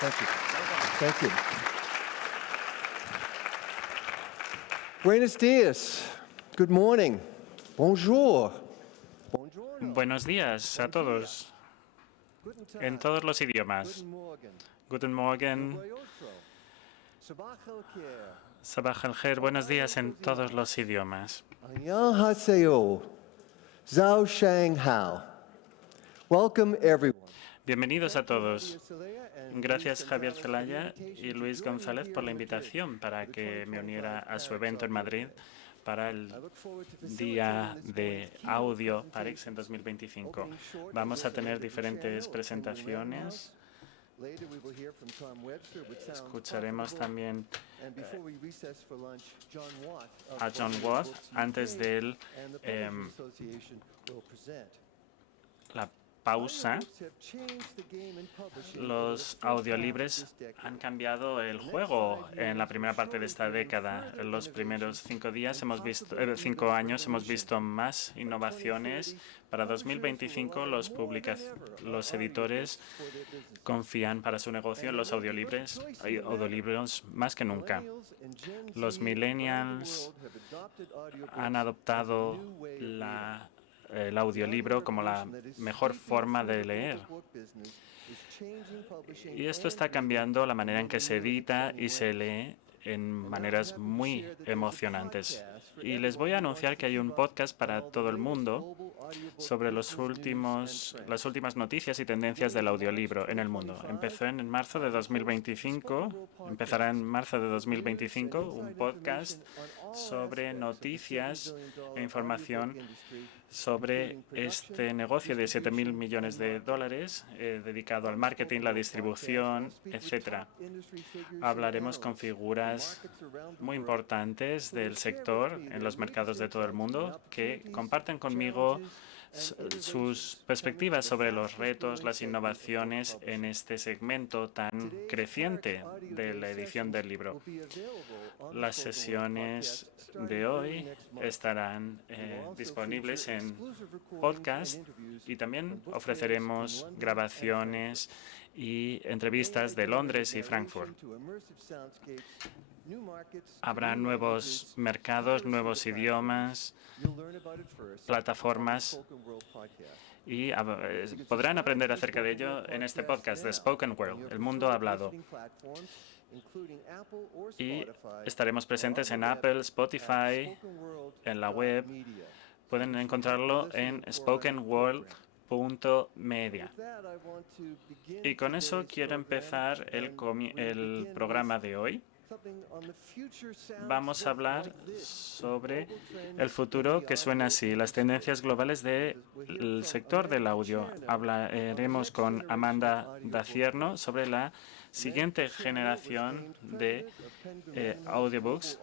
Thank you. Thank you. Buenos días. Good morning. Bonjour. Buongiorno. Buenos días a todos, Guten Tag. en todos los idiomas. Guten Morgen. Guten Morgen, Roy Otro. Sabah al-Khair. Sabah al-Khair, buenos días en todos los idiomas. Annyeonghaseyo. Zhao Shang Hao. Welcome everyone. Bienvenidos a todos. Gracias Javier Zelaya y Luis González por la invitación para que me uniera a su evento en Madrid para el Día de Audio PAREX en 2025. Vamos a tener diferentes presentaciones. Escucharemos también a John Watt antes de la pausa. Los audiolibres han cambiado el juego en la primera parte de esta década. En los primeros 5 años hemos visto más innovaciones. Para 2025 los editores confían para su negocio en los audiolibros más que nunca. Los millennials han adoptado el audiolibro como la mejor forma de leer. Y esto está cambiando la manera en que se edita y se lee en maneras muy emocionantes. Y les voy a anunciar que hay un podcast para todo el mundo sobre las últimas noticias y tendencias del audiolibro en el mundo. Empezará en marzo de 2025 un podcast sobre noticias e información sobre este negocio de 7.000 millones de dólares dedicado al marketing, la distribución, etc. Hablaremos con figuras muy importantes del sector en los mercados de todo el mundo que comparten conmigo sus perspectivas sobre los retos, las innovaciones en este segmento tan creciente de la edición del libro. Las sesiones de hoy estarán disponibles en podcast y también ofreceremos grabaciones y entrevistas de Londres y Frankfurt. Habrá nuevos mercados, nuevos idiomas, plataformas y podrán aprender acerca de ello en este podcast de Spoken World, el mundo hablado. Y estaremos presentes en Apple, Spotify, en la web. Pueden encontrarlo en spokenworld.media. Y con eso quiero empezar el programa de hoy. Vamos a hablar sobre el futuro que suena así, las tendencias globales del sector del audio. Hablaremos con Amanda Dacierno sobre la siguiente generación de audiobooks.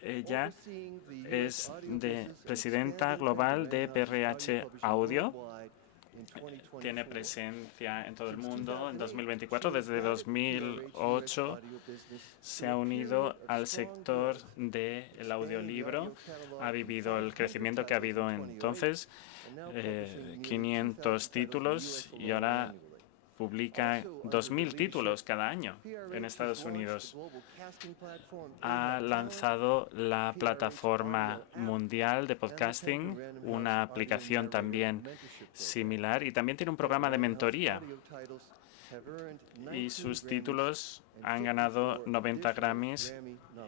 Ella es presidenta global de PRH Audio. Tiene presencia en todo el mundo. En 2024, desde 2008, se ha unido al sector del audiolibro. Ha vivido el crecimiento que ha habido entonces, 500 títulos y ahora publica 2.000 títulos cada año en Estados Unidos. Ha lanzado la plataforma mundial de podcasting, una aplicación también similar, y también tiene un programa de mentoría. Y sus títulos han ganado 90 Grammys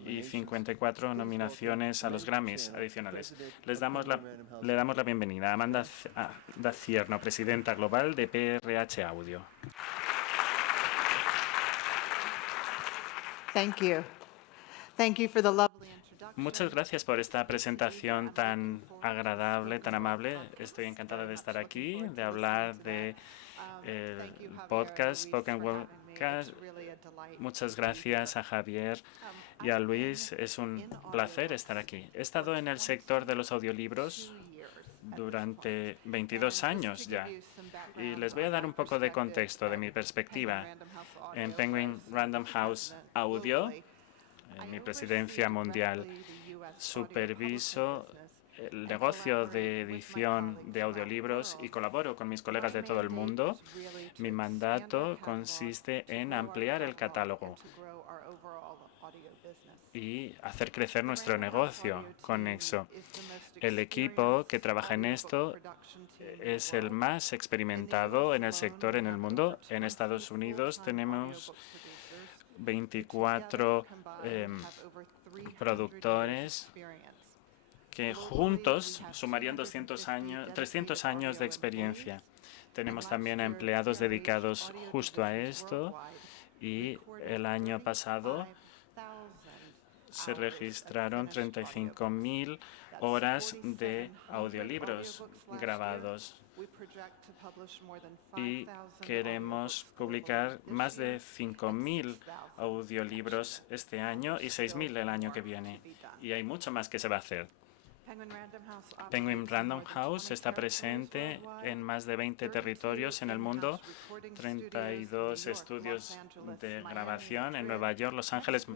y 54 nominaciones a los Grammys adicionales. Le damos la bienvenida a Amanda Dacierno, presidenta global de PRH Audio. Muchas gracias por esta presentación tan agradable, tan amable. Estoy encantada de estar aquí, de hablar de podcast, Spoken Wordcast. Muchas gracias a Javier y a Luis. Es un placer estar aquí. He estado en el sector de los audiolibros durante 22 años ya. Y les voy a dar un poco de contexto de mi perspectiva. En Penguin Random House Audio, en mi presidencia mundial, superviso el negocio de edición de audiolibros y colaboro con mis colegas de todo el mundo. Mi mandato consiste en ampliar el catálogo y hacer crecer nuestro negocio con eso. El equipo que trabaja en esto es el más experimentado en el sector en el mundo. En Estados Unidos tenemos 24 productores que juntos sumarían 300 años de experiencia. Tenemos también a empleados dedicados justo a esto y el año pasado se registraron 35.000 horas de audiolibros grabados y queremos publicar más de 5.000 audiolibros este año y 6.000 el año que viene. Y hay mucho más que se va a hacer. Penguin Random House está presente en más de 20 territorios en el mundo, 32 estudios de grabación en Nueva York, Los Ángeles,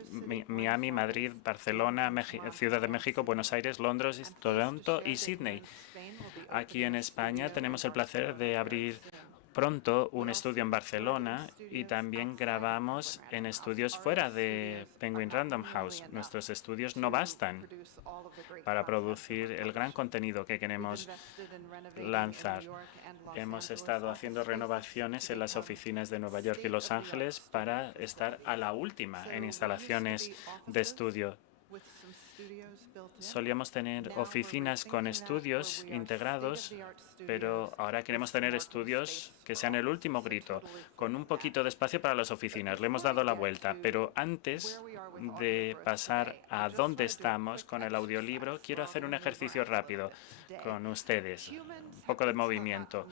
Miami, Madrid, Barcelona, Ciudad de México, Buenos Aires, Londres, Toronto y Sydney. Aquí en España tenemos el placer de abrir pronto un estudio en Barcelona y también grabamos en estudios fuera de Penguin Random House. Nuestros estudios no bastan para producir el gran contenido que queremos lanzar. Hemos estado haciendo renovaciones en las oficinas de Nueva York y Los Ángeles para estar a la última en instalaciones de estudio. Solíamos tener oficinas con estudios integrados, pero ahora queremos tener estudios que sean el último grito, con un poquito de espacio para las oficinas. Le hemos dado la vuelta, pero antes de pasar a dónde estamos con el audiolibro, quiero hacer un ejercicio rápido con ustedes, un poco de movimiento.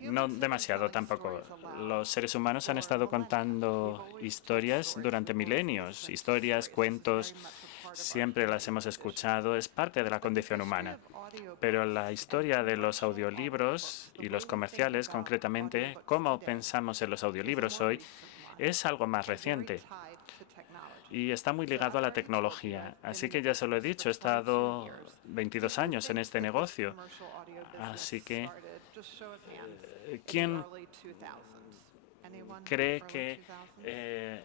No demasiado tampoco. Los seres humanos han estado contando historias durante milenios, historias, cuentos, siempre las hemos escuchado, es parte de la condición humana. Pero la historia de los audiolibros y los comerciales, concretamente, cómo pensamos en los audiolibros hoy, es algo más reciente y está muy ligado a la tecnología. Así que ya se lo he dicho, he estado 22 años en este negocio. Así que, ¿quién cree que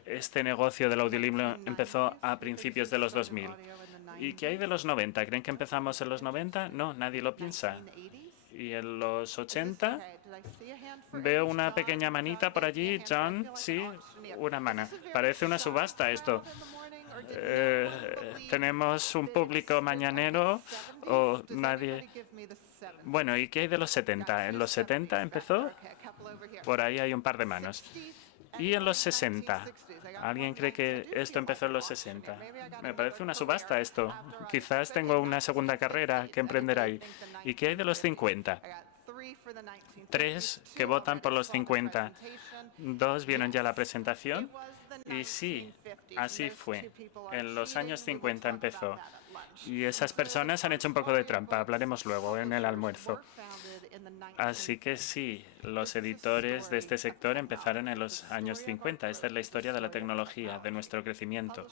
este negocio del audiolibro empezó a principios de los 2000? ¿Y qué hay de los 90? ¿Creen que empezamos en los 90? No, nadie lo piensa. ¿Y en los 80? Veo una pequeña manita por allí. John, sí, una mano. Parece una subasta esto. ¿Tenemos un público mañanero o nadie? Bueno, ¿y qué hay de los 70? ¿En los 70 empezó? Por ahí hay un par de manos. ¿Y en los 60? ¿Alguien cree que esto empezó en los 60? Me parece una subasta esto. Quizás tengo una segunda carrera que emprender ahí. ¿Y qué hay de los 50? 3 que votan por los 50. 2 vieron ya la presentación. Y sí, así fue. En los años 50 empezó. Y esas personas han hecho un poco de trampa. Hablaremos luego en el almuerzo. Así que sí, los editores de este sector empezaron en los años 50. Esta es la historia de la tecnología, de nuestro crecimiento.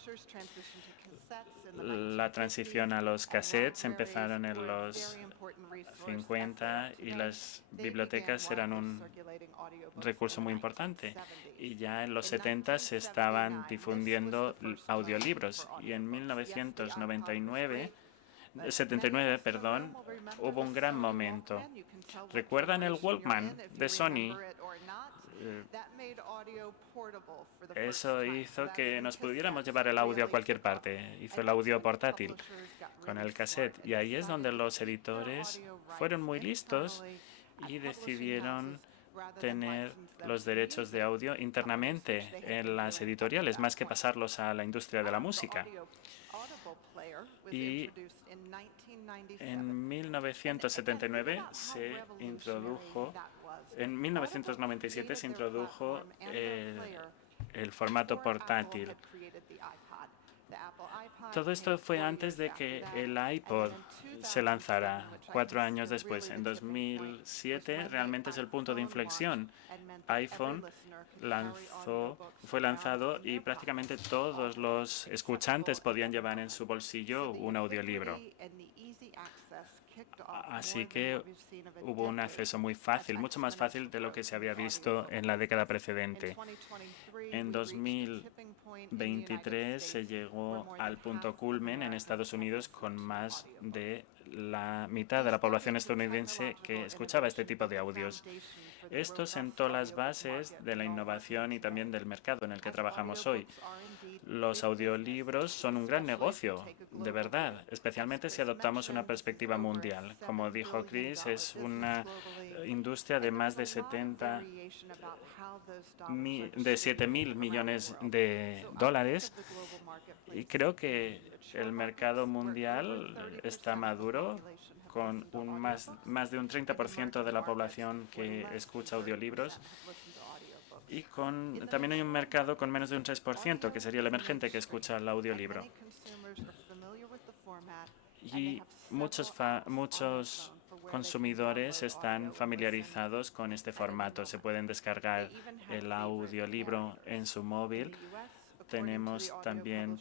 La transición a los cassettes empezaron en los 50 y las bibliotecas eran un recurso muy importante. Y ya en los 70 se estaban difundiendo audiolibros. Y en 1979, perdón, hubo un gran momento. ¿Recuerdan el Walkman de Sony? Eso hizo que nos pudiéramos llevar el audio a cualquier parte. Hizo el audio portátil con el cassette. Y ahí es donde los editores fueron muy listos y decidieron tener los derechos de audio internamente en las editoriales, más que pasarlos a la industria de la música. Y en 1979 se introdujo, en 1997 se introdujo el formato portátil. Todo esto fue antes de que el iPod se lanzara, 4 años después. En 2007 realmente es el punto de inflexión. iPhone fue lanzado y prácticamente todos los escuchantes podían llevar en su bolsillo un audiolibro. Así que hubo un acceso muy fácil, mucho más fácil de lo que se había visto en la década precedente. En 2023 se llegó al punto culmen en Estados Unidos con más de la mitad de la población estadounidense que escuchaba este tipo de audios. Esto sentó las bases de la innovación y también del mercado en el que trabajamos hoy. Los audiolibros son un gran negocio, de verdad, especialmente si adoptamos una perspectiva mundial. Como dijo Chris, es una industria de más de 7.000 millones de dólares y creo que el mercado mundial está maduro con más de un 30% de la población que escucha audiolibros y también hay un mercado con menos de un 3%, que sería el emergente que escucha el audiolibro. Y muchos consumidores están familiarizados con este formato. Se pueden descargar el audiolibro en su móvil. Tenemos también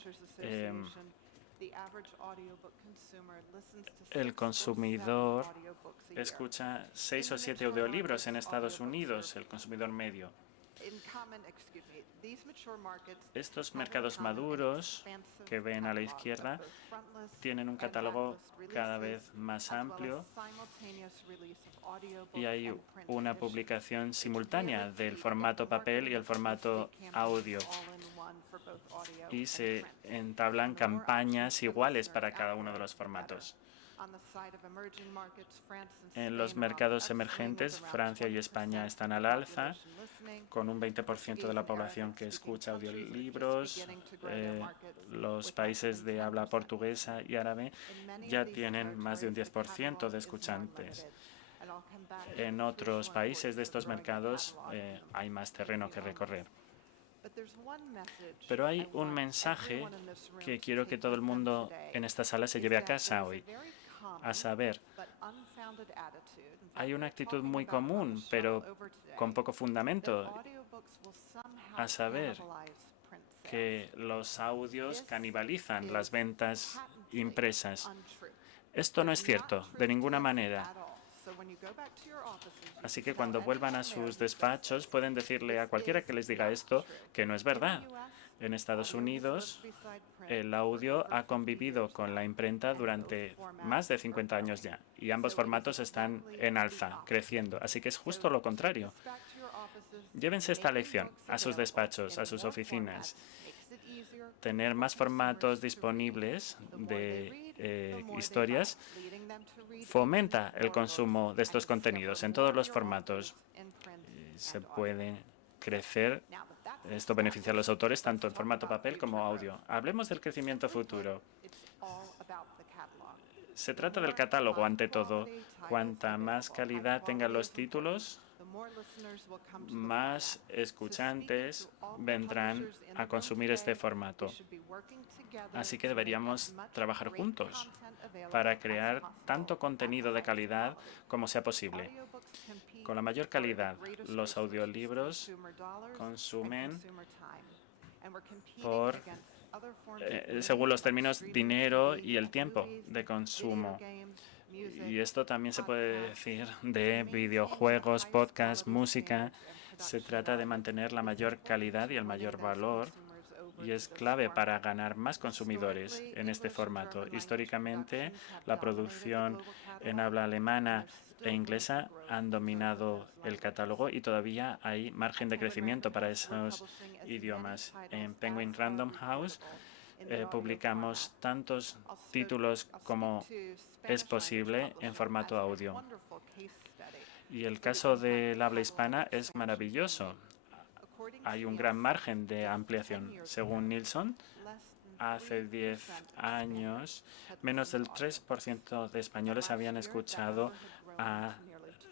el consumidor escucha 6 o 7 audiolibros en Estados Unidos, el consumidor medio. Estos mercados maduros que ven a la izquierda tienen un catálogo cada vez más amplio y hay una publicación simultánea del formato papel y el formato audio. Y se entablan campañas iguales para cada uno de los formatos. En los mercados emergentes, Francia y España están al alza, con un 20% de la población que escucha audiolibros. Los países de habla portuguesa y árabe ya tienen más de un 10% de escuchantes. En otros países de estos mercados hay más terreno que recorrer. Pero hay un mensaje que quiero que todo el mundo en esta sala se lleve a casa hoy. A saber, hay una actitud muy común, pero con poco fundamento, a saber, que los audios canibalizan las ventas impresas. Esto no es cierto, de ninguna manera. Así que cuando vuelvan a sus despachos pueden decirle a cualquiera que les diga esto que no es verdad. En Estados Unidos, el audio ha convivido con la imprenta durante más de 50 años ya, y ambos formatos están en alza, creciendo. Así que es justo lo contrario. Llévense esta lección a sus despachos, a sus oficinas. Tener más formatos disponibles de historias fomenta el consumo de estos contenidos en todos los formatos. Se puede crecer. Esto beneficia a los autores tanto en formato papel como audio. Hablemos del crecimiento futuro. Se trata del catálogo ante todo. Cuanta más calidad tengan los títulos, más escuchantes vendrán a consumir este formato. Así que deberíamos trabajar juntos para crear tanto contenido de calidad como sea posible. Con la mayor calidad, los audiolibros consumen según los términos, dinero y el tiempo de consumo. Y esto también se puede decir de videojuegos, podcasts, música. Se trata de mantener la mayor calidad y el mayor valor y es clave para ganar más consumidores en este formato. Históricamente, la producción en habla alemana e inglesa han dominado el catálogo y todavía hay margen de crecimiento para esos idiomas. En Penguin Random House publicamos tantos títulos como es posible en formato audio. Y el caso del habla hispana es maravilloso. Hay un gran margen de ampliación. Según Nielsen, hace 10 años, menos del 3% de españoles habían escuchado a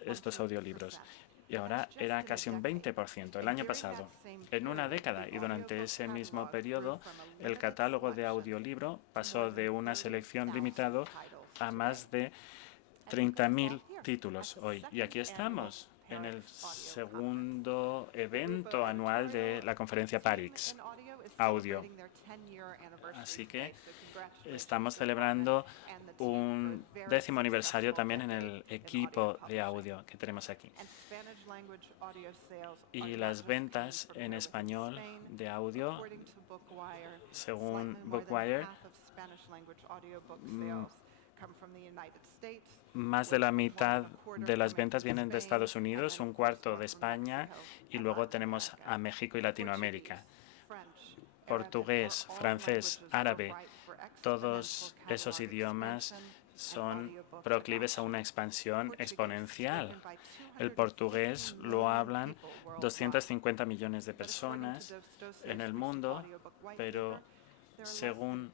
estos audiolibros. Y ahora era casi un 20% el año pasado. En una década y durante ese mismo periodo, el catálogo de audiolibro pasó de una selección limitada a más de 30.000 títulos hoy. Y aquí estamos, en el segundo evento anual de la conferencia PARIX. audio. Así que estamos celebrando un 10º aniversario también en el equipo de audio que tenemos aquí. Y las ventas en español de audio, según Bookwire, más de la mitad de las ventas vienen de Estados Unidos, un cuarto de España y luego tenemos a México y Latinoamérica. Portugués, francés, árabe, todos esos idiomas son proclives a una expansión exponencial. El portugués lo hablan 250 millones de personas en el mundo, pero según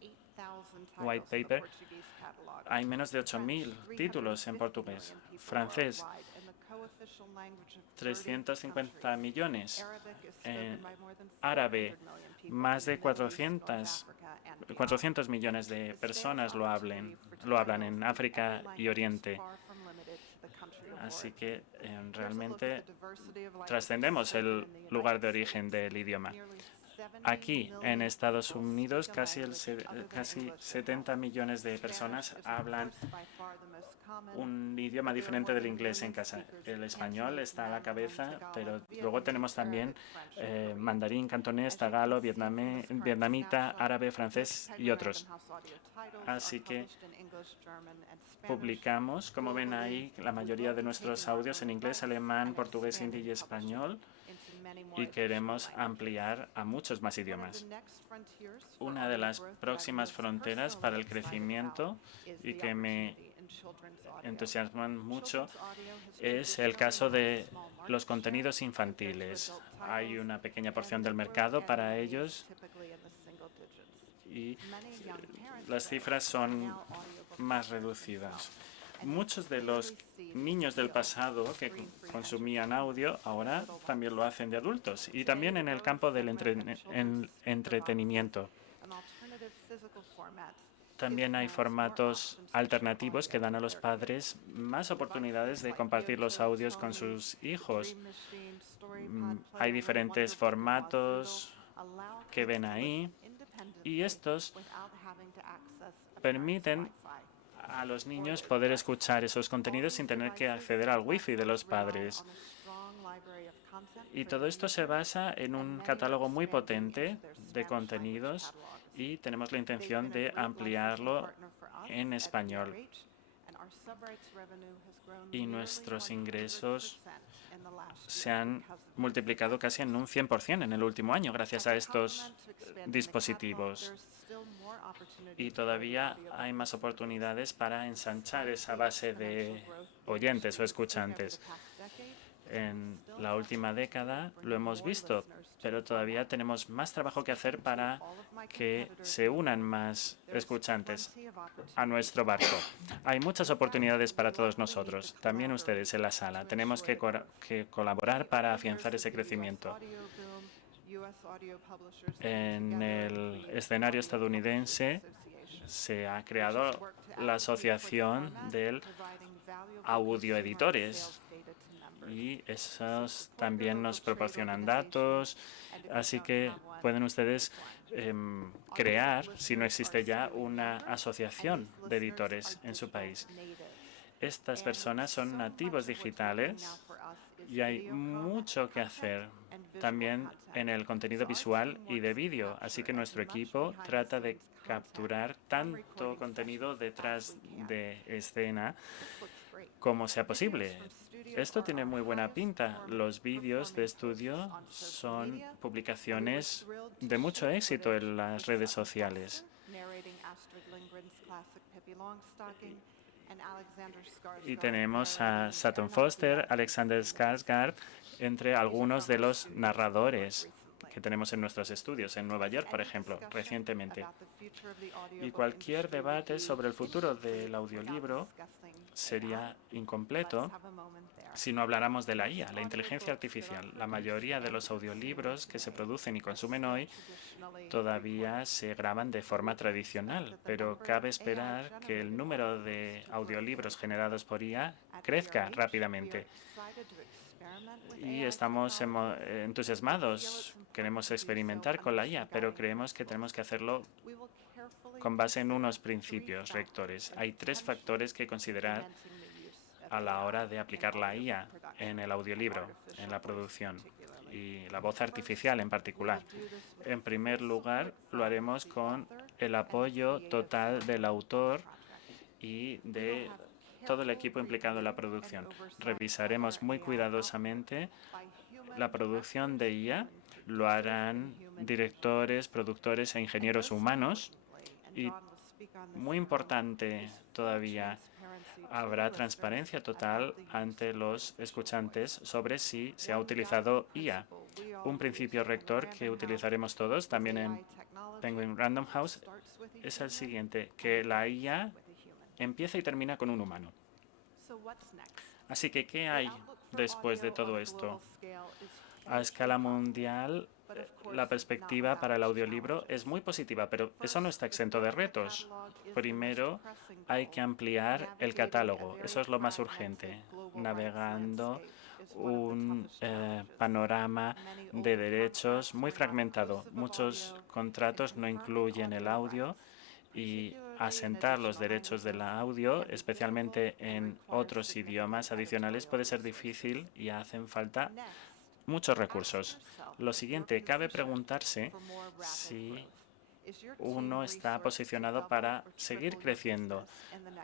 White Paper, hay menos de 8.000 títulos en portugués. Francés, 350 millones. Árabe, más de 400 millones de personas lo hablan en África y Oriente. Así que realmente trascendemos el lugar de origen del idioma. Aquí, en Estados Unidos, casi 70 millones de personas hablan un idioma diferente del inglés en casa. El español está a la cabeza, pero luego tenemos también mandarín, cantonés, tagalo, vietnamita, árabe, francés y otros. Así que publicamos, como ven ahí, la mayoría de nuestros audios en inglés, alemán, portugués, hindi y español, y queremos ampliar a muchos más idiomas. Una de las próximas fronteras para el crecimiento y que me entusiasman mucho es el caso de los contenidos infantiles. Hay una pequeña porción del mercado para ellos y las cifras son más reducidas. Muchos de los niños del pasado que consumían audio ahora también lo hacen de adultos y también en el campo del entretenimiento. También hay formatos alternativos que dan a los padres más oportunidades de compartir los audios con sus hijos. Hay diferentes formatos que ven ahí y estos permiten a los niños poder escuchar esos contenidos sin tener que acceder al Wi-Fi de los padres. Y todo esto se basa en un catálogo muy potente de contenidos y tenemos la intención de ampliarlo en español. Y nuestros ingresos se han multiplicado casi en un 100% en el último año gracias a estos dispositivos. Y todavía hay más oportunidades para ensanchar esa base de oyentes o escuchantes. En la última década lo hemos visto, pero todavía tenemos más trabajo que hacer para que se unan más escuchantes a nuestro barco. Hay muchas oportunidades para todos nosotros, también ustedes en la sala. Tenemos que colaborar para afianzar ese crecimiento. En el escenario estadounidense se ha creado la Asociación de Audioeditores y esos también nos proporcionan datos, así que pueden ustedes crear, si no existe ya, una asociación de editores en su país. Estas personas son nativos digitales y hay mucho que hacer también en el contenido visual y de vídeo, así que nuestro equipo trata de capturar tanto contenido detrás de escena como sea posible. Esto tiene muy buena pinta. Los vídeos de estudio son publicaciones de mucho éxito en las redes sociales. Y tenemos a Sutton Foster, Alexander Skarsgård, entre algunos de los narradores que tenemos en nuestros estudios, en Nueva York, por ejemplo, recientemente. Y cualquier debate sobre el futuro del audiolibro sería incompleto si no habláramos de la IA, la inteligencia artificial. La mayoría de los audiolibros que se producen y consumen hoy todavía se graban de forma tradicional, pero cabe esperar que el número de audiolibros generados por IA crezca rápidamente. y estamos entusiasmados. Queremos experimentar con la IA, pero creemos que tenemos que hacerlo con base en unos principios rectores. Hay 3 factores que considerar a la hora de aplicar la IA en el audiolibro, en la producción, y la voz artificial en particular. En primer lugar, lo haremos con el apoyo total del autor y de todo el equipo implicado en la producción. Revisaremos muy cuidadosamente la producción de IA. Lo harán directores, productores e ingenieros humanos. Y, muy importante todavía, habrá transparencia total ante los escuchantes sobre si se ha utilizado IA. Un principio rector que utilizaremos todos, también en Penguin Random House, es el siguiente, que la IA empieza y termina con un humano. Así que, ¿qué hay después de todo esto? A escala mundial, la perspectiva para el audiolibro es muy positiva, pero eso no está exento de retos. Primero, hay que ampliar el catálogo. Eso es lo más urgente, navegando un panorama de derechos muy fragmentado. Muchos contratos no incluyen el audio y asentar los derechos del audio, especialmente en otros idiomas adicionales, puede ser difícil y hacen falta muchos recursos. Lo siguiente, cabe preguntarse si uno está posicionado para seguir creciendo.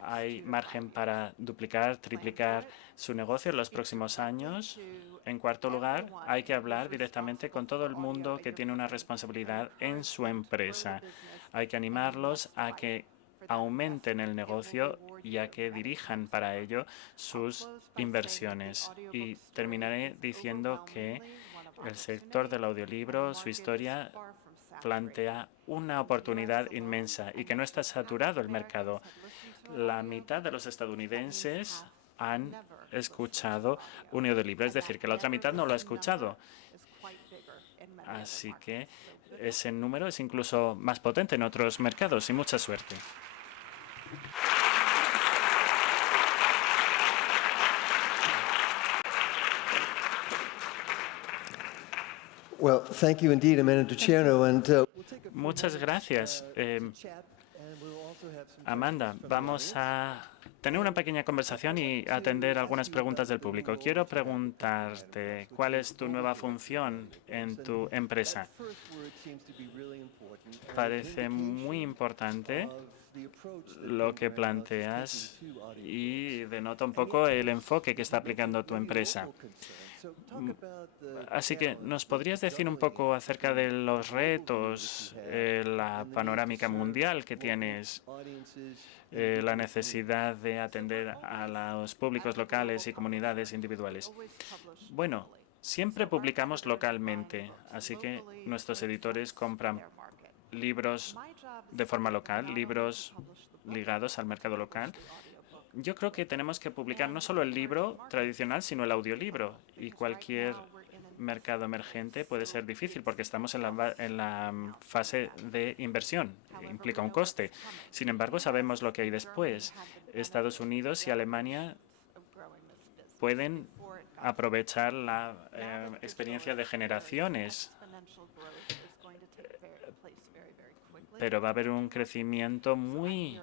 ¿Hay margen para duplicar, triplicar su negocio en los próximos años? En cuarto lugar, hay que hablar directamente con todo el mundo que tiene una responsabilidad en su empresa. Hay que animarlos a que aumenten el negocio y a que dirijan para ello sus inversiones. Y terminaré diciendo que el sector del audiolibro, su historia, plantea una oportunidad inmensa y que no está saturado el mercado. La mitad de los estadounidenses han escuchado un audiolibro, es decir, que la otra mitad no lo ha escuchado. Así que ese número es incluso más potente en otros mercados y mucha suerte. Well, thank you indeed, Amanda Ducherno. Muchas gracias, Amanda. Vamos a tener una pequeña conversación y atender algunas preguntas del público. Quiero preguntarte cuál es tu nueva función en tu empresa. Parece muy importante lo que planteas y denota un poco el enfoque que está aplicando tu empresa. Así que, ¿nos podrías decir un poco acerca de los retos, la panorámica mundial que tienes, la necesidad de atender a los públicos locales y comunidades individuales? Bueno, siempre publicamos localmente, así que nuestros editores compran libros de forma local, libros ligados al mercado local. Yo creo que tenemos que publicar no solo el libro tradicional, sino el audiolibro. Y cualquier mercado emergente puede ser difícil porque estamos en la fase de inversión. Implica un coste. Sin embargo, sabemos lo que hay después. Estados Unidos y Alemania pueden aprovechar la experiencia de generaciones, pero va a haber un crecimiento muy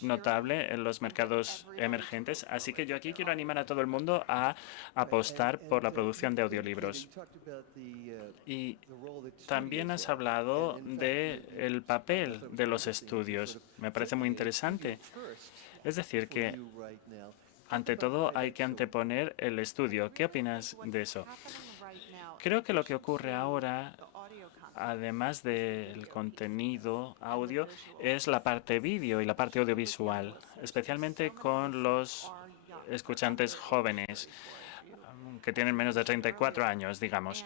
notable en los mercados emergentes. Así que yo aquí quiero animar a todo el mundo a apostar por la producción de audiolibros. Y también has hablado del papel de los estudios. Me parece muy interesante. Es decir, que ante todo hay que anteponer el estudio. ¿Qué opinas de eso? Creo que lo que ocurre ahora, además del contenido audio, es la parte vídeo y la parte audiovisual, especialmente con los escuchantes jóvenes que tienen menos de 34 años, digamos.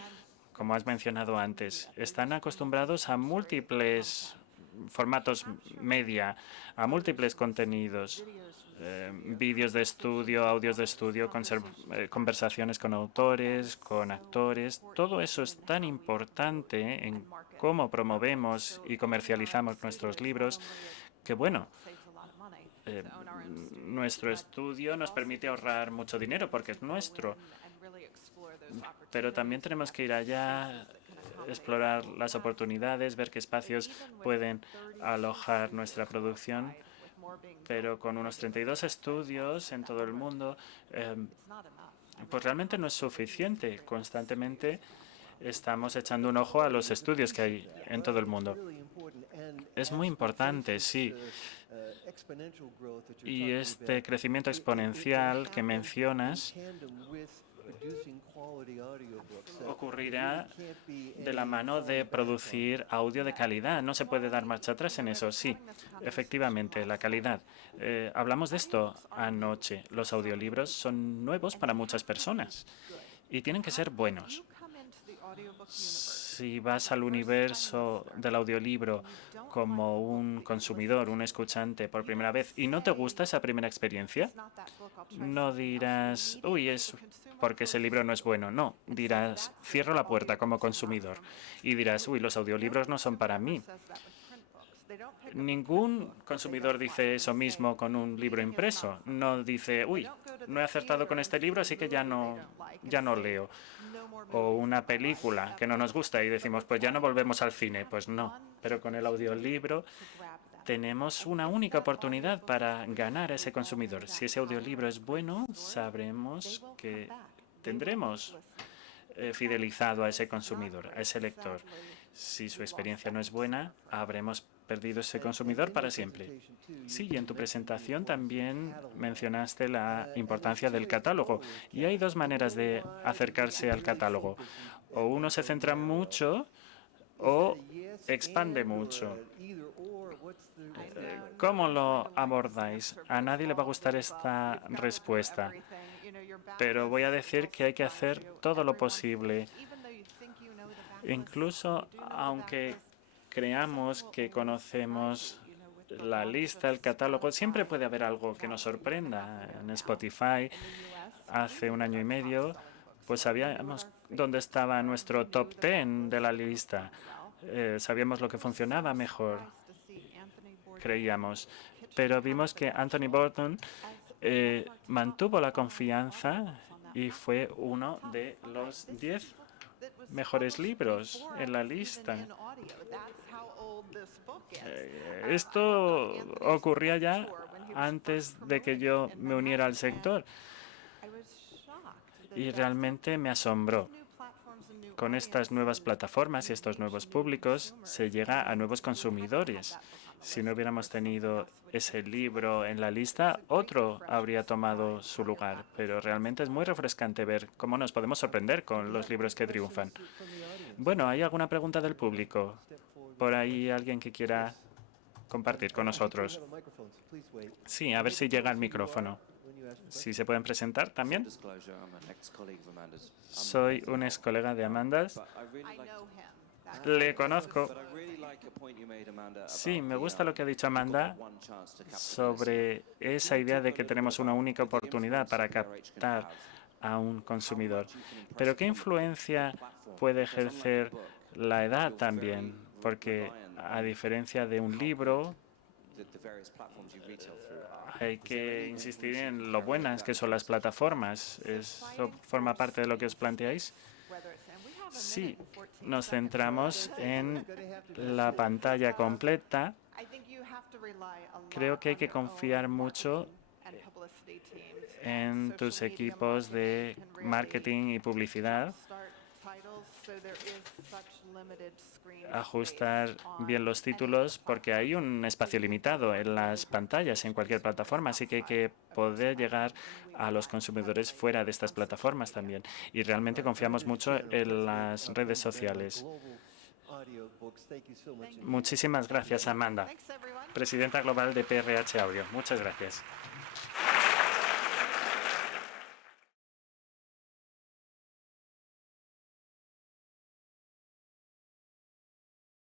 Como has mencionado antes, están acostumbrados a múltiples formatos media, a múltiples contenidos, vídeos de estudio, audios de estudio, conversaciones con autores, con actores. Todo eso es tan importante en cómo promovemos y comercializamos nuestros libros que, bueno, nuestro estudio nos permite ahorrar mucho dinero porque es nuestro, pero también tenemos que ir allá, explorar las oportunidades, ver qué espacios pueden alojar nuestra producción, pero con unos 32 estudios en todo el mundo, pues realmente no es suficiente. Constantemente estamos echando un ojo a los estudios que hay en todo el mundo. Es muy importante, sí. Y este crecimiento exponencial que mencionas ocurrirá de la mano de producir audio de calidad. No se puede dar marcha atrás en eso. Sí, efectivamente, la calidad. Hablamos de esto anoche. Los audiolibros son nuevos para muchas personas y tienen que ser buenos. Si vas al universo del audiolibro como un consumidor, un escuchante por primera vez y no te gusta esa primera experiencia, no dirás, uy, es porque ese libro no es bueno. No, dirás, cierro la puerta como consumidor y dirás, uy, los audiolibros no son para mí. Ningún consumidor dice eso mismo con un libro impreso. No dice, uy, no he acertado con este libro, así que ya no leo. O una película que no nos gusta y decimos, pues ya no volvemos al cine. Pues no. Pero con el audiolibro tenemos una única oportunidad para ganar a ese consumidor. Si ese audiolibro es bueno, sabremos que tendremos fidelizado a ese consumidor, a ese lector. Si su experiencia no es buena, habremos perdido ese consumidor para siempre. Sí, y en tu presentación también mencionaste la importancia del catálogo. Y hay dos maneras de acercarse al catálogo. O uno se centra mucho o expande mucho. ¿Cómo lo abordáis? A nadie le va a gustar esta respuesta, pero voy a decir que hay que hacer todo lo posible. Incluso aunque creamos que conocemos la lista, el catálogo, siempre puede haber algo que nos sorprenda. En Spotify, hace un año y medio, pues sabíamos dónde estaba nuestro top 10 de la lista. Sabíamos lo que funcionaba mejor, creíamos. Pero vimos que Anthony Bourdain mantuvo la confianza y fue uno de los 10 mejores libros en la lista. Esto ocurría ya antes de que yo me uniera al sector y realmente me asombró. Con estas nuevas plataformas y estos nuevos públicos se llega a nuevos consumidores. Si no hubiéramos tenido ese libro en la lista, otro habría tomado su lugar. Pero realmente es muy refrescante ver cómo nos podemos sorprender con los libros que triunfan. Bueno, ¿hay alguna pregunta del público? ¿Por ahí alguien que quiera compartir con nosotros? Sí, a ver si llega el micrófono. Si se pueden presentar también. Soy un ex colega de Amanda's. Le conozco. Sí, me gusta lo que ha dicho Amanda sobre esa idea de que tenemos una única oportunidad para captar a un consumidor. Pero ¿qué influencia puede ejercer la edad también? Porque a diferencia de un libro, hay que insistir en lo buenas que son las plataformas. ¿Eso forma parte de lo que os planteáis? Sí, nos centramos en la pantalla completa. Creo que hay que confiar mucho en tus equipos de marketing y publicidad, ajustar bien los títulos porque hay un espacio limitado en las pantallas en cualquier plataforma, así que hay que poder llegar a los consumidores fuera de estas plataformas también. Y realmente confiamos mucho en las redes sociales. Muchísimas gracias, Amanda, presidenta global de PRH Audio. Muchas gracias.